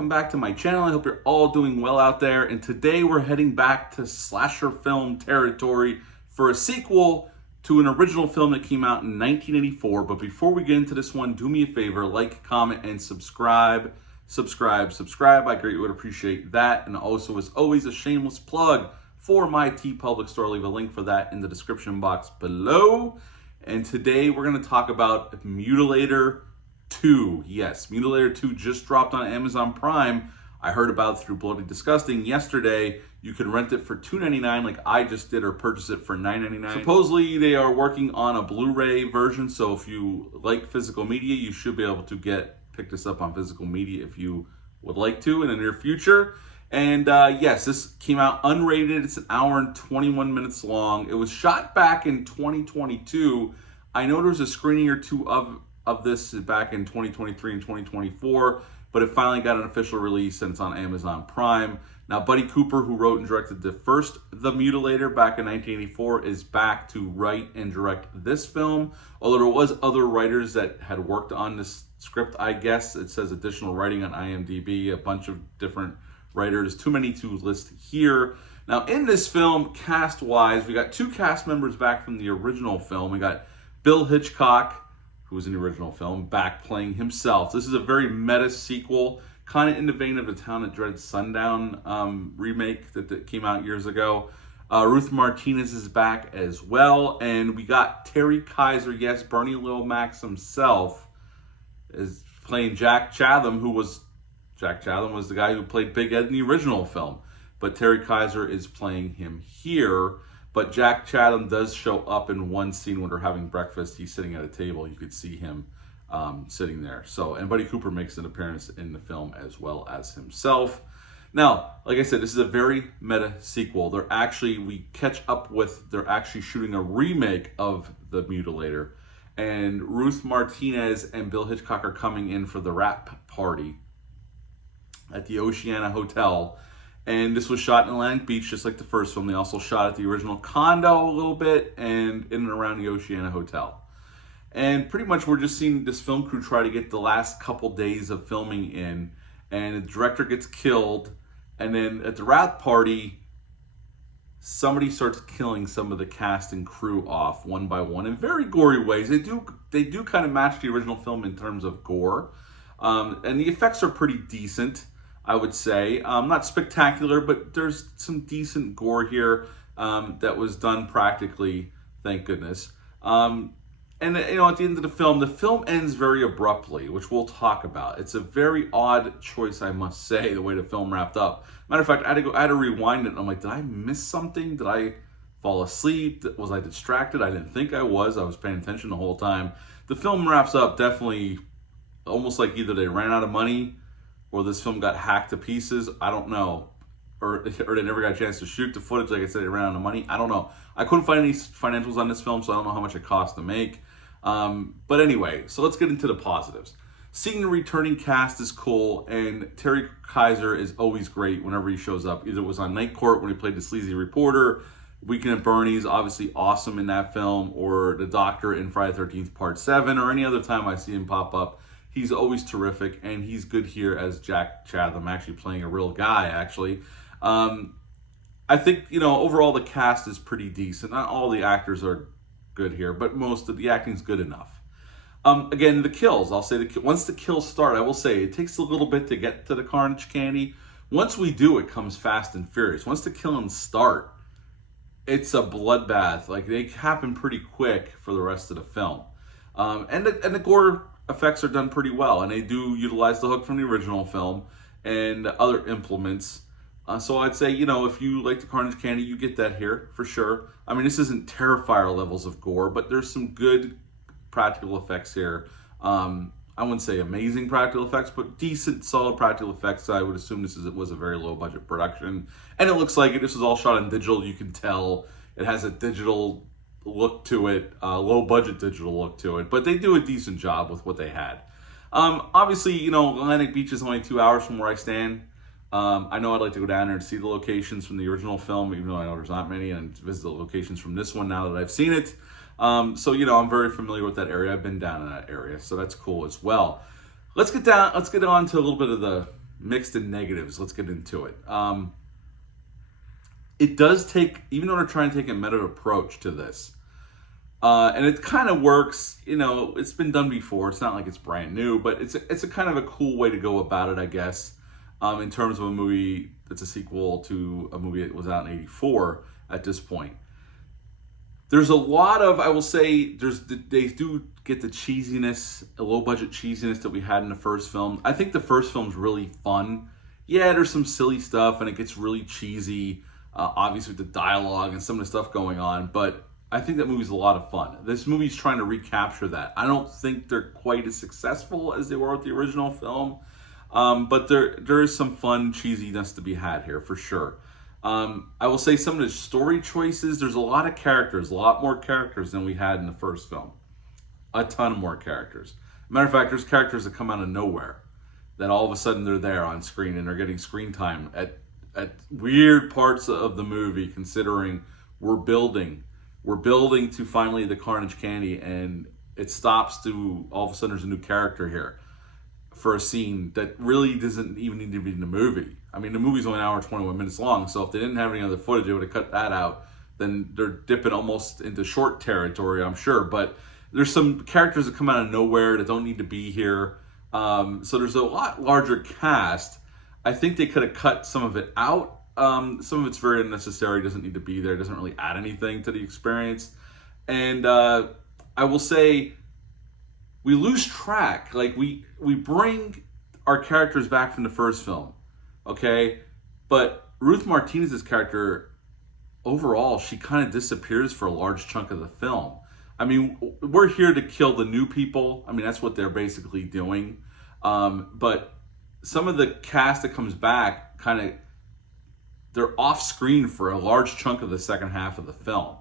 welcome back to my channel. I hope you're all doing well out there. And today we're heading back to slasher film territory for a sequel to an original film that came out in 1984. But before we get into this one, do me a favor, like, comment, and subscribe. Subscribe. I greatly would appreciate that. And also, as always, a shameless plug for my TeePublic store. I'll leave a link for that in the description box below. And today we're going to talk about Mutilator 2. Yes, Mutilator 2 just dropped on Amazon Prime. I heard about it through Bloody Disgusting yesterday. You can rent it for $2.99 like I just did, or purchase it for $9.99. Supposedly they are working on a Blu-ray version, so if you like physical media, you should be able to pick this up on physical media if you would like to in the near future. And yes, this came out unrated. It's an hour and 21 minutes long. It was shot back in 2022. I know there was a screening or two of this back in 2023 and 2024, but it finally got an official release and it's on Amazon Prime. Now, Buddy Cooper, who wrote and directed the first The Mutilator back in 1984, is back to write and direct this film. Although there was other writers that had worked on this script, I guess. It says additional writing on IMDb, a bunch of different writers, too many to list here. Now, in this film, cast-wise, we got two cast members back from the original film. We got Bill Hitchcock, who was in the original film, back playing himself. This is a very meta sequel, kind of in the vein of The Town That Dreads Sundown remake that came out years ago. Ruth Martinez is back as well, and we got Terry Kaiser, yes, Bernie Lomax himself, is playing Jack Chatham, Jack Chatham was the guy who played Big Ed in the original film, but Terry Kaiser is playing him here. But Jack Chatham does show up in one scene when they're having breakfast. He's sitting at a table. You could see him sitting there. And Buddy Cooper makes an appearance in the film as well as himself. Now, like I said, this is a very meta sequel. They're actually shooting a remake of The Mutilator. And Ruth Martinez and Bill Hitchcock are coming in for the wrap party at the Oceana Hotel. And this was shot in Atlantic Beach, just like the first film. They also shot at the original condo a little bit and in and around the Oceana Hotel. And pretty much we're just seeing this film crew try to get the last couple days of filming in. And the director gets killed. And then at the wrap party, somebody starts killing some of the cast and crew off one by one in very gory ways. They do kind of match the original film in terms of gore. And the effects are pretty decent, I would say. Not spectacular, but there's some decent gore here that was done practically, thank goodness. And at the end of the film ends very abruptly, which we'll talk about. It's a very odd choice, I must say, the way the film wrapped up. Matter of fact, I had to rewind it, and I'm like, did I miss something? Did I fall asleep? Was I distracted? I didn't think I was. I was paying attention the whole time. The film wraps up definitely almost like either they ran out of money or this film got hacked to pieces. I don't know. Or they never got a chance to shoot the footage. Like I said, they ran out of money. I don't know. I couldn't find any financials on this film, so I don't know how much it cost to make. But anyway, so let's get into the positives. Seeing the returning cast is cool, and Terry Kaiser is always great whenever he shows up. Either it was on Night Court when he played the sleazy reporter, Weekend at Bernie's, obviously awesome in that film, or the Doctor in Friday the 13th Part 7, or any other time I see him pop up. He's always terrific, and he's good here as Jack Chatham, actually playing a real guy, actually. I think, overall the cast is pretty decent. Not all the actors are good here, but most of the acting's good enough. Again, the kills. I'll say once the kills start, I will say it takes a little bit to get to the carnage candy. Once we do, it comes fast and furious. Once the killings start, it's a bloodbath. Like, they happen pretty quick for the rest of the film. And the gore effects are done pretty well, and they do utilize the hook from the original film and other implements. So I'd say, if you like the carnage candy, you get that here for sure. I mean, this isn't Terrifier levels of gore, but there's some good practical effects here. I wouldn't say amazing practical effects, but decent, solid practical effects. I would assume it was a very low budget production, and it looks like it. This was all shot in digital. You can tell it has a digital look to it, low budget digital look to it, but they do a decent job with what they had. Obviously, Atlantic Beach is only 2 hours from where I stand. I know I'd like to go down there and see the locations from the original film, even though I know there's not many, and visit the locations from this one now that I've seen it. So, I'm very familiar with that area. I've been down in that area, so that's cool as well. Let's get on to a little bit of the mixed in negatives. Let's get into it. It does take, even though they're trying to take a meta approach to this, and it kind of works. You know, it's been done before. It's not like it's brand new, but it's a kind of a cool way to go about it, I guess. In terms of a movie that's a sequel to a movie that was out in '84 at this point. There's a lot of, I will say, they do get the cheesiness, the low budget cheesiness that we had in the first film. I think the first film's really fun. Yeah, there's some silly stuff and it gets really cheesy, obviously with the dialogue and some of the stuff going on, but I think that movie's a lot of fun. This movie's trying to recapture that. I don't think they're quite as successful as they were with the original film, but there is some fun cheesiness to be had here for sure. I will say some of the story choices, there's a lot of characters, a lot more characters than we had in the first film. A ton more characters. Matter of fact, there's characters that come out of nowhere that all of a sudden they're there on screen and they're getting screen time at weird parts of the movie, considering we're building to finally the Carnage Candy, and it stops to all of a sudden there's a new character here for a scene that really doesn't even need to be in the movie. I mean, the movie's only an hour and 21 minutes long, so if they didn't have any other footage, they would have cut that out. Then they're dipping almost into short territory, I'm sure. But there's some characters that come out of nowhere that don't need to be here. So there's a lot larger cast. I think they could have cut some of it out. Some of it's very unnecessary, doesn't need to be there, doesn't really add anything to the experience. And I will say, we lose track. Like, we bring our characters back from the first film, okay? But Ruth Martinez's character, overall, she kind of disappears for a large chunk of the film. I mean, we're here to kill the new people. I mean, that's what they're basically doing. But some of the cast that comes back, kind of, they're off screen for a large chunk of the second half of the film.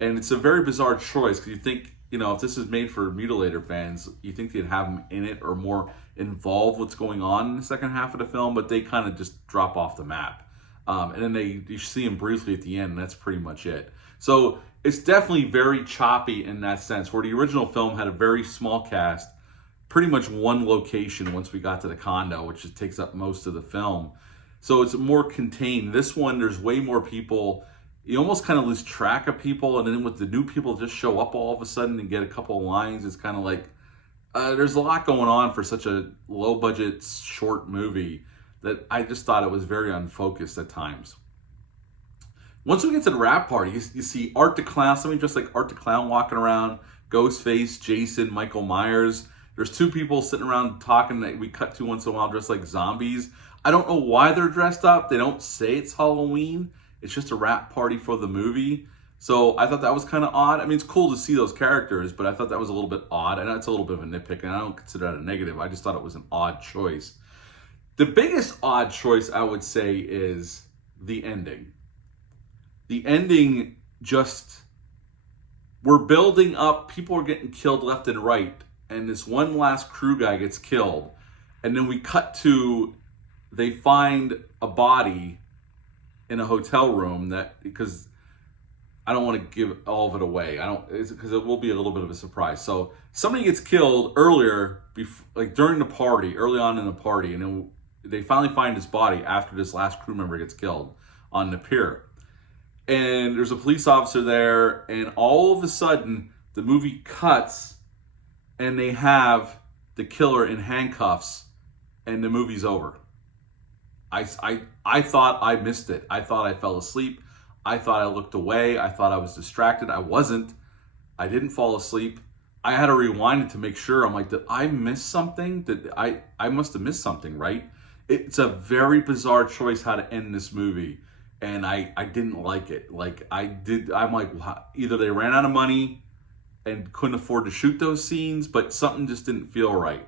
And it's a very bizarre choice, because you think, you know, if this is made for Mutilator fans, you think they'd have them in it or more involved what's going on in the second half of the film, but they kind of just drop off the map. And then you see them briefly at the end, and that's pretty much it. So it's definitely very choppy in that sense, where the original film had a very small cast, pretty much one location once we got to the condo, which just takes up most of the film. So it's more contained. This one, there's way more people. You almost kind of lose track of people, and then with the new people just show up all of a sudden and get a couple of lines, it's kind of like there's a lot going on for such a low-budget, short movie that I just thought it was very unfocused at times. Once we get to the rap party, you see Art the Clown, somebody just like Art the Clown walking around, Ghostface, Jason, Michael Myers. There's two people sitting around talking that we cut to once in a while dressed like zombies. I don't know why they're dressed up. They don't say it's Halloween. It's just a rap party for the movie. So I thought that was kind of odd. I mean, it's cool to see those characters, but I thought that was a little bit odd. And that's a little bit of a nitpick, and I don't consider that a negative. I just thought it was an odd choice. The biggest odd choice, I would say, is the ending. The ending just, we're building up, people are getting killed left and right, and this one last crew guy gets killed. And then we cut to, they find a body in a hotel room, that, because I don't want to give all of it away. Because it will be a little bit of a surprise. So somebody gets killed earlier, like during the party, early on in the party, and then they finally find his body after this last crew member gets killed on the pier. And there's a police officer there, and all of a sudden the movie cuts, and they have the killer in handcuffs, and the movie's over. I thought I missed it. I thought I fell asleep. I thought I looked away. I thought I was distracted. I wasn't. I didn't fall asleep. I had to rewind it to make sure. I'm like, did I miss something? I must have missed something, right? It's a very bizarre choice how to end this movie. And I didn't like it. Like, I'm like, wow. Either they ran out of money and couldn't afford to shoot those scenes, but something just didn't feel right.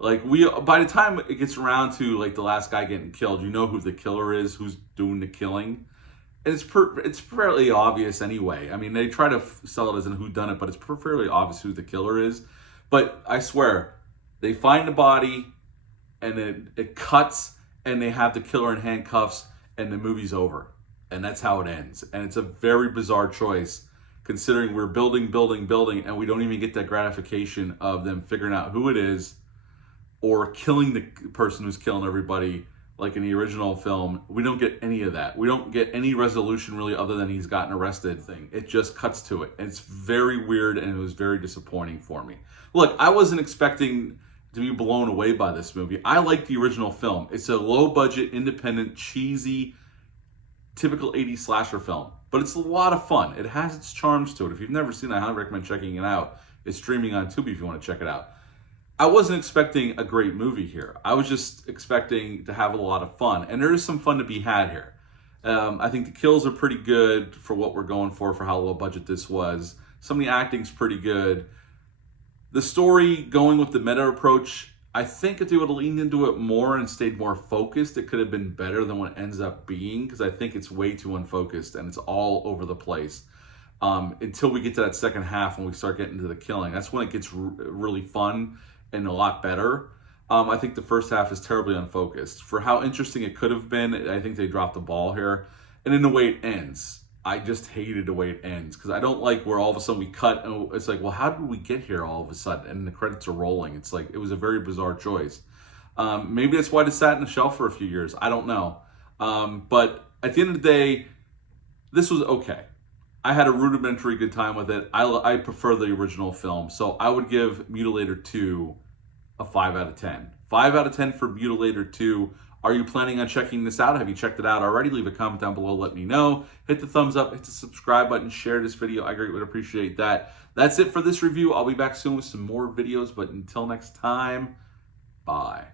Like, by the time it gets around to like the last guy getting killed, you know who the killer is, who's doing the killing. And it's fairly obvious anyway. I mean, they try to sell it as a whodunit, but it's fairly obvious who the killer is. But I swear, they find the body, and it cuts, and they have the killer in handcuffs, and the movie's over. And that's how it ends. And it's a very bizarre choice, considering we're building, and we don't even get that gratification of them figuring out who it is, or killing the person who's killing everybody like in the original film. We don't get any of that. We don't get any resolution really other than he's gotten arrested thing. It just cuts to it. And it's very weird, and it was very disappointing for me. Look, I wasn't expecting to be blown away by this movie. I like the original film. It's a low budget, independent, cheesy, typical 80s slasher film. But it's a lot of fun. It has its charms to it. If you've never seen it, I highly recommend checking it out. It's streaming on Tubi if you want to check it out. I wasn't expecting a great movie here. I was just expecting to have a lot of fun. And there is some fun to be had here. I think the kills are pretty good for what we're going for how low budget this was. Some of the acting's pretty good. The story, going with the meta approach, I think if they would have leaned into it more and stayed more focused, it could have been better than what it ends up being, because I think it's way too unfocused and it's all over the place. Until we get to that second half when we start getting to the killing. That's when it gets really fun and a lot better. I think the first half is terribly unfocused. For how interesting it could have been, I think they dropped the ball here. And in the way it ends, I just hated the way it ends, because I don't like where all of a sudden we cut and it's like, well, how did we get here all of a sudden? And the credits are rolling. It's like, it was a very bizarre choice. Maybe that's why it sat in the shelf for a few years. I don't know. But at the end of the day, this was okay. I had a rudimentary good time with it. I prefer the original film. So I would give Mutilator 2 a 5 out of 10. 5 out of 10 for Mutilator 2. Are you planning on checking this out? Have you checked it out already? Leave a comment down below. Let me know. Hit the thumbs up. Hit the subscribe button. Share this video. I greatly would appreciate that. That's it for this review. I'll be back soon with some more videos. But until next time, bye.